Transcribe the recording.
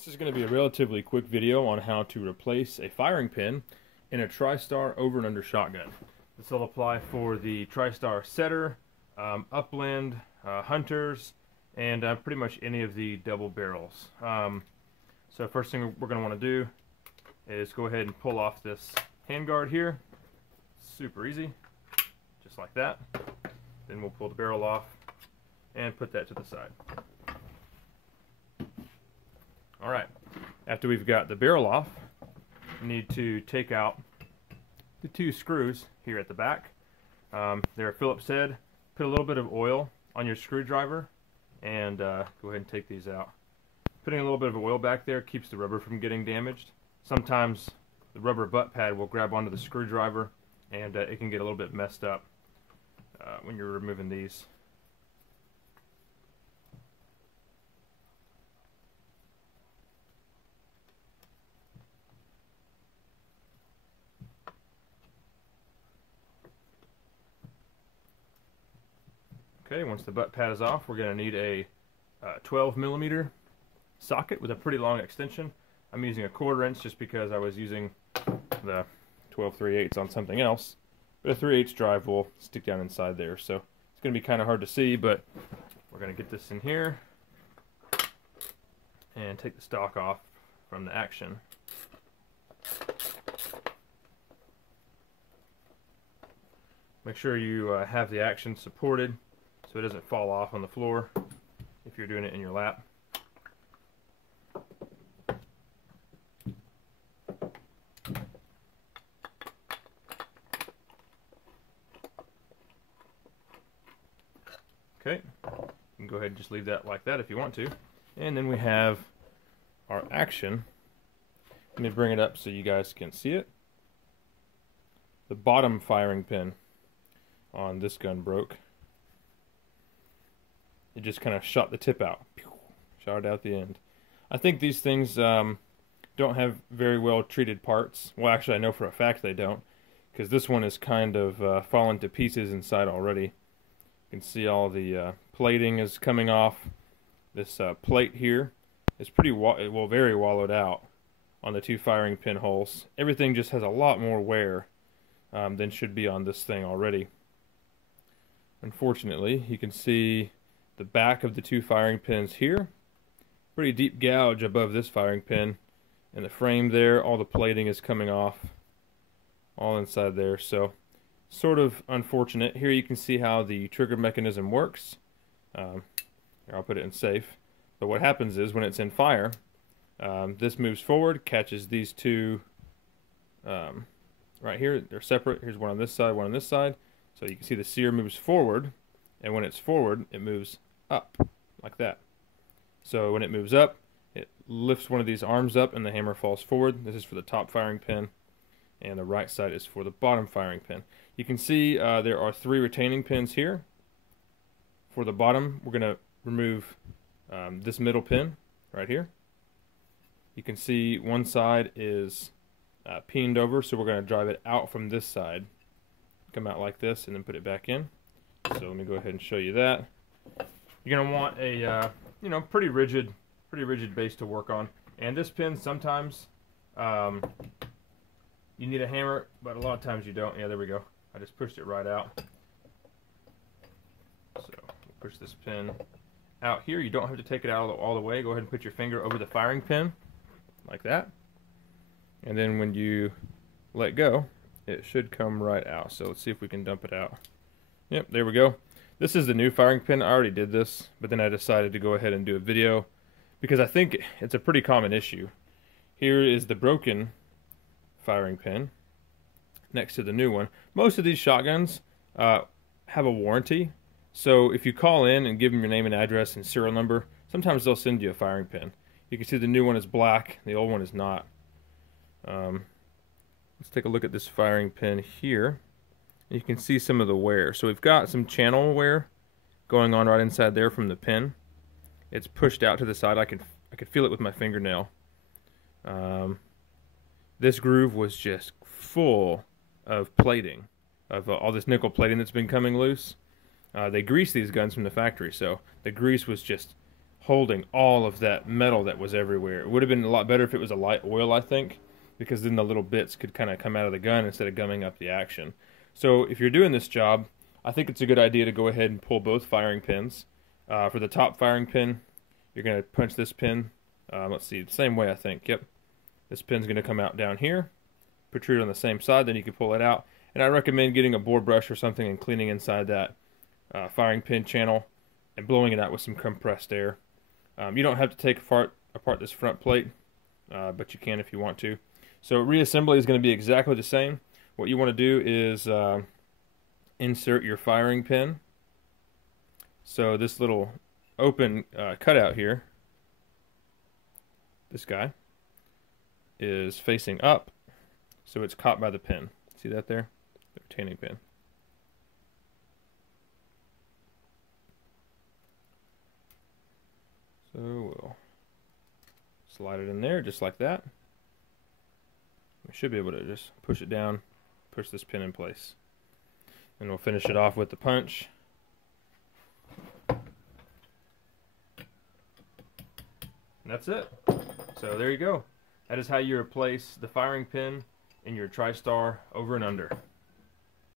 This is going to be a relatively quick video on how to replace a firing pin in a Tristar over and under shotgun. This will apply for the Tristar setter, upland, hunters, and pretty much any of the double barrels. So first thing we're going to want to do is go ahead and pull off this handguard here. Super easy, just like that. Then we'll pull the barrel off and put that to the side. Alright, after we've got the barrel off, we need to take out the two screws here at the back. They're a Phillips head. Put a little bit of oil on your screwdriver and go ahead and take these out. Putting a little bit of oil back there keeps the rubber from getting damaged. Sometimes the rubber butt pad will grab onto the screwdriver and it can get a little bit messed up when you're removing these. Okay, once the butt pad is off, we're going to need a 12mm socket with a pretty long extension. I'm using a 1/4 inch just because I was using the 12 3/8 on something else. But a 3/8 drive will stick down inside there, so it's going to be kind of hard to see, but we're going to get this in here and take the stock off from the action. Make sure you have the action supported so it doesn't fall off on the floor if you're doing it in your lap. Okay, you can go ahead and just leave that like that if you want to. And then we have our action. Let me bring it up so you guys can see it. The bottom firing pin on this gun broke. It just kind of shot the tip out. Shot it out the end. I think these things don't have very well treated parts. Well, actually I know for a fact they don't, because this one is kind of fallen to pieces inside already. You can see all the plating is coming off. This plate here is pretty very wallowed out on the two firing pin holes. Everything just has a lot more wear than should be on this thing already. Unfortunately, you can see the back of the two firing pins here. Pretty deep gouge above this firing pin. And the frame there, all the plating is coming off. All inside there, so sort of unfortunate. Here you can see how the trigger mechanism works. Here, I'll put it in safe. But what happens is when it's in fire, this moves forward, catches these two right here. They're separate. Here's one on this side, one on this side. So you can see the sear moves forward, and when it's forward, it moves up, like that. So when it moves up, it lifts one of these arms up, and the hammer falls forward. This is for the top firing pin, and the right side is for the bottom firing pin. You can see there are 3 retaining pins here. For the bottom, we're going to remove this middle pin right here. You can see one side is peened over, so we're going to drive it out from this side. Come out like this, and then put it back in. So let me go ahead and show you that. You're going to want a pretty rigid base to work on. And this pin, sometimes you need a hammer, but a lot of times you don't. Yeah, there we go. I just pushed it right out. So push this pin out here. You don't have to take it out all the way. Go ahead and put your finger over the firing pin, like that. And then when you let go, it should come right out. So let's see if we can dump it out. Yep, there we go. This is the new firing pin. I already did this, but then I decided to go ahead and do a video because I think it's a pretty common issue. Here is the broken firing pin next to the new one. Most of these shotguns have a warranty, so if you call in and give them your name and address and serial number, sometimes they'll send you a firing pin. You can see the new one is black, the old one is not. Let's take a look at this firing pin here. You can see some of the wear. So we've got some channel wear going on right inside there from the pin. It's pushed out to the side. I could feel it with my fingernail. This groove was just full of plating, of all this nickel plating that's been coming loose. They grease these guns from the factory, so the grease was just holding all of that metal that was everywhere. It would have been a lot better if it was a light oil, I think, because then the little bits could kind of come out of the gun instead of gumming up the action. So if you're doing this job, I think it's a good idea to go ahead and pull both firing pins. For the top firing pin, you're going to punch this pin, let's see, the same way I think, yep. This pin's going to come out down here, protrude on the same side, then you can pull it out. And I recommend getting a bore brush or something and cleaning inside that firing pin channel and blowing it out with some compressed air. You don't have to take apart this front plate, but you can if you want to. So reassembly is going to be exactly the same. What you want to do is insert your firing pin. So this little open cutout here, this guy, is facing up, so it's caught by the pin. See that there? The retaining pin. So we'll slide it in there just like that. We should be able to just push it down, push this pin in place. And we'll finish it off with the punch. And that's it. So there you go. That is how you replace the firing pin in your Tristar over and under.